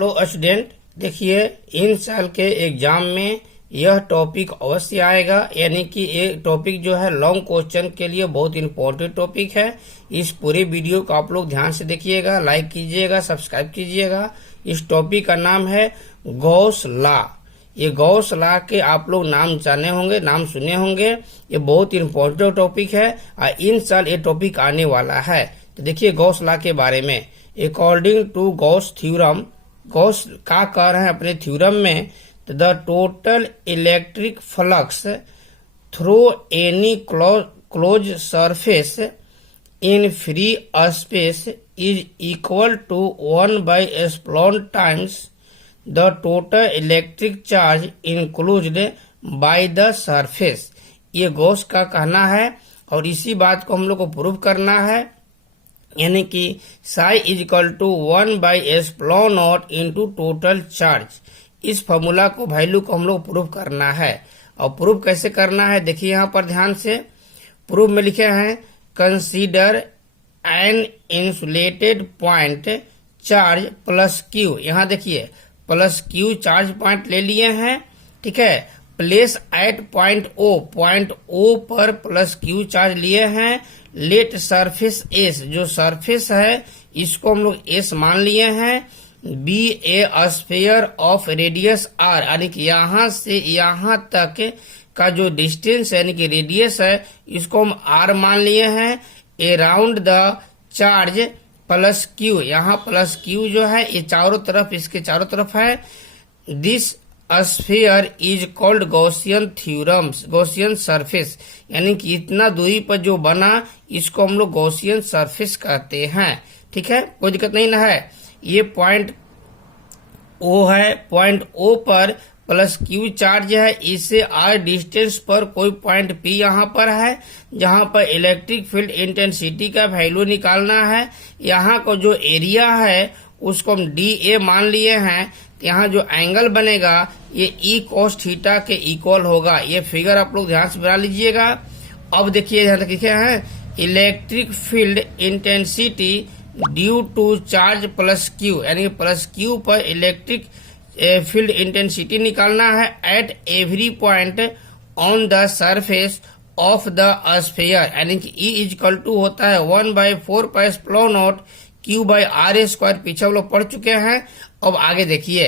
Hello student, देखिए इन साल के एग्जाम में यह टॉपिक अवश्य आएगा। यानी कि ये टॉपिक जो है लॉन्ग क्वेश्चन के लिए बहुत इंपॉर्टेंट टॉपिक है। इस पूरे वीडियो को आप लोग ध्यान से देखिएगा, लाइक कीजिएगा, सब्सक्राइब कीजिएगा। इस टॉपिक का नाम है गॉस लॉ। ये गॉस लॉ के आप लोग नाम जाने होंगे, नाम सुने होंगे। ये बहुत इंपॉर्टेंट टॉपिक है और इन साल ये टॉपिक आने वाला है। तो देखिए गॉस लॉ के बारे में, according to Gauss theorem, Gauss का कह रहे हैं अपने थ्योरम में, the total electric flux through any close surface in free space is equal to 1/ε times the total electric charge enclosed by the surface. ये गॉस का कहना है और इसी बात को हम लोग को प्रूव करना है। यानी कि psi is equal to 1/ε0 into total charge. इस फॉर्मूला को वैल्यू को हम लोग प्रूव करना है। और प्रूव कैसे करना है देखिए यहाँ पर ध्यान से। प्रूव में लिखे हैं consider an insulated point charge plus Q. यहाँ देखिए प्लस क्यू चार्ज पॉइंट ले लिए हैं, ठीक है। प्लेस एट पॉइंट ओ पर प्लस क्यू चार्ज लिए हैं। लेट सरफेस एस, जो सरफेस है इसको हम लोग एस मान लिए हैं। Be a sphere of radius R, यानी कि यहाँ से यहाँ तक का जो डिस्टेंस है यानी कि रेडियस है इसको हम आर मान लिए हैं। Around the charge plus Q, यहाँ प्लस क्यू जो है ये चारों तरफ, इसके चारों तरफ है। This sphere is called Gaussian theorems, Gaussian surface. यानी कि इतना दूरी पर जो बना इसको हम लोग गॉसियन सरफेस कहते हैं, ठीक है। कोई दिक्कत नहीं ना है। ये पॉइंट ओ है, पॉइंट ओ पर प्लस क्यू चार्ज है, इससे आर डिस्टेंस पर कोई पॉइंट पी यहाँ पर है जहाँ पर इलेक्ट्रिक फील्ड इंटेंसिटी का वैल्यू निकालना है। यहाँ का जो एरिया है उसको हम डी ए मान लिए हैं। यहाँ जो एंगल बनेगा ये ई कॉस थीटा के इक्वल होगा। ये फिगर आप लोग ध्यान से बना लीजिएगा। अब देखिए यहाँ तक लिखे हैं electric field intensity due to charge plus Q, यानी प्लस क्यू पर इलेक्ट्रिक फील्ड इंटेंसिटी निकालना है at every point on the surface of the sphere. यानी कि ई इज इक्वल टू होता है 1/4πε0 Q/r²। पीछे हम लोग पढ़ चुके हैं। अब आगे देखिए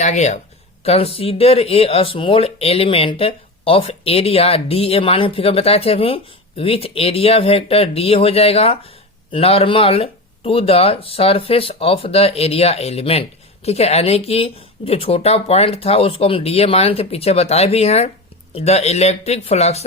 आगे। अब consider a small element of area d A, माने फिगर बताए थे अभी, with area vector d A हो जाएगा normal to the surface of the area element, ठीक है। यानी कि जो छोटा पॉइंट था उसको हम डी ए माने थे, पीछे बताए भी हैं। The electric flux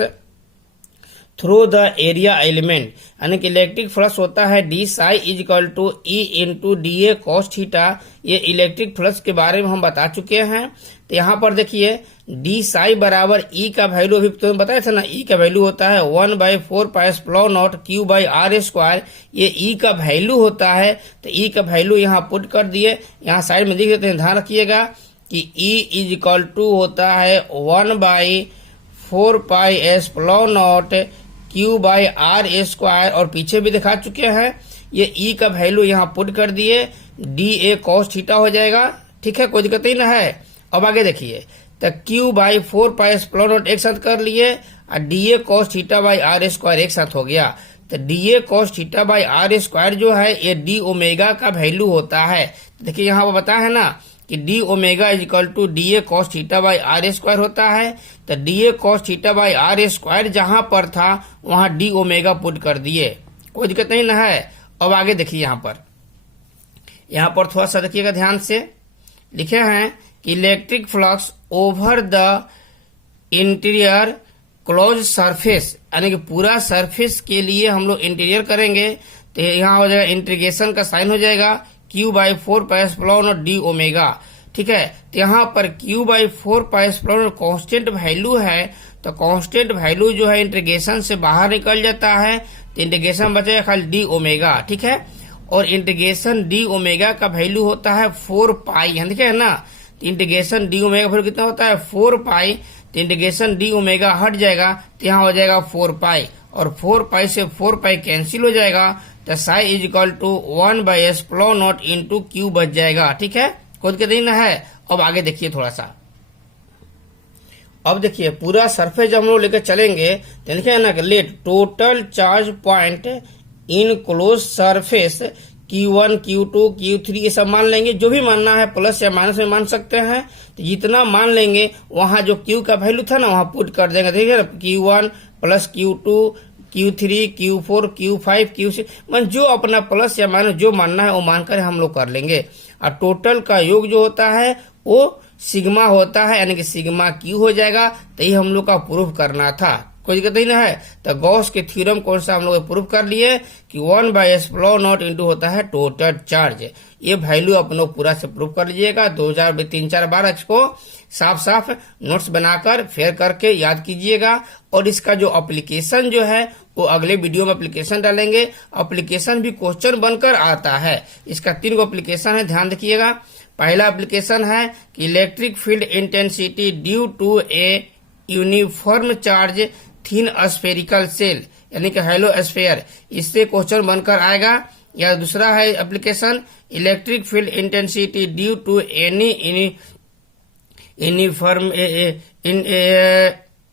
through the area element, यानी कि इलेक्ट्रिक फ्लक्स होता है d psi is equal to E into d A cos theta. ये इलेक्ट्रिक फ्लक्स के बारे में हम बता चुके हैं। तो यहाँ पर देखिए डी साई बराबर ई का वैल्यू अभी तो बताया था ना, ई का वैल्यू होता है 1/4πε0 Q/r²। ये ई का वैल्यू होता है, तो ई का वैल्यू यहाँ पुट कर दिए। यहाँ साइड में दिख देते हैं, ध्यान रखिएगा कि ई इज इक्वल टू होता है 1/4πε0 Q/r²। और पीछे भी दिखा चुके हैं। ये ई का वैल्यू यहाँ पुट कर दिए, डी ए कॉस थीटा हो जाएगा, ठीक है। कोई दिक्कत ही ना है। अब आगे देखिए, तो Q/4πε0 एक साथ कर लिए और डी ए कॉस थीटा/r² एक साथ हो गया। तो डी ए कॉस थीटा/r² जो है ये डी ओमेगा का वैल्यू होता है। देखिए यहाँ पर बताया है ना कि D omega is equal to D A cos थीटा/r² होता है। तो डी ए कॉस थीटा/r² जहां पर था वहां डी ओमेगा पुट कर दिए, कोई दिक्कत नहीं ना है। अब आगे देखिए यहाँ पर थोड़ा सा देखिएगा ध्यान से। लिखे हैं कि electric flux over the interior close surface, यानी कि पूरा सरफेस के लिए हम लोग इंटीरियर करेंगे तो यहाँ हो जाएगा इंटीग्रेशन का साइन हो जाएगा Q/4πε0 डी ओमेगा, ठीक है। तो यहाँ पर Q/4πε0 कांस्टेंट वैल्यू है, तो कांस्टेंट वैल्यू जो है इंटीग्रेशन से बाहर निकल जाता है, तो इंटीग्रेशन बचेगा खाली डी ओमेगा, ठीक है। और इंटीग्रेशन डी ओमेगा का वैल्यू होता है 4π, यहाँ देखिए है ना। तो इंटीग्रेशन डी ओमेगा वैल्यू कितना होता है 4π। तो इंटीग्रेशन डी ओमेगा हट जाएगा तो यहाँ हो जाएगा 4π, और 4π से 4π कैंसिल हो जाएगा। तो psi is equal to 1/s/0 into Q बच जाएगा। ठीक है, खोद के देना है। अब आगे देखिए थोड़ा सा, अब देखिए पूरा सरफेस जब हम लोग लेकर चलेंगे तो लिखे ना, let total charge point in close surface Q1, Q2, Q3 ये सब मान लेंगे। जो भी मानना है प्लस या माइनस में मान सकते हैं। तो जितना मान लेंगे वहां जो Q का वैल्यू था ना वहां पुट कर देंगे। ठीक है, Q1 plus Q2 Q3 Q4 Q5 Q6 मान जो अपना प्लस या माइनस जो मानना है वो मानकर हम लोग कर लेंगे। और टोटल का योग जो होता है वो सिग्मा होता है, यानी कि सिग्मा Q हो जाएगा। तो ये हम लोग का प्रूफ करना था, कोई दिक्कत नहीं है। तो गॉस के थ्योरम कौन सा हम लोग प्रूफ कर लिए कि 1/s/0 इंटू होता है टोटल चार्ज। ये वैल्यू आप लोग पूरा से प्रूफ कर लीजिएगा। 2003-4 बार इसको साफ साफ नोट्स बनाकर फेयर करके याद कीजिएगा। और इसका जो एप्लीकेशन जो है वो अगले वीडियो में एप्लीकेशन डालेंगे। एप्लीकेशन भी क्वेश्चन बनकर आता है। इसका 3 एप्लीकेशन है, ध्यान रखिएगा। पहला एप्लीकेशन है कि electric field intensity due to a uniform charge thin spherical shell, यानी कि हेलो स्फेयर, इससे क्वेश्चन बनकर आएगा। या दूसरा है application electric field intensity due to any uniform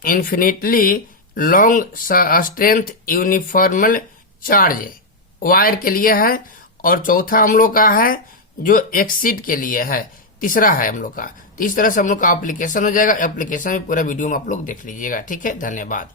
infinitely long strength uniformly charge, wire के लिए है। और चौथा हम लोग का है जो एक्सिट के लिए है। तीसरा है हम लोग का। तो इस तरह से हम लोग का एप्लीकेशन हो जाएगा। एप्लीकेशन में पूरा वीडियो में आप लोग देख लीजिएगा। ठीक है, धन्यवाद।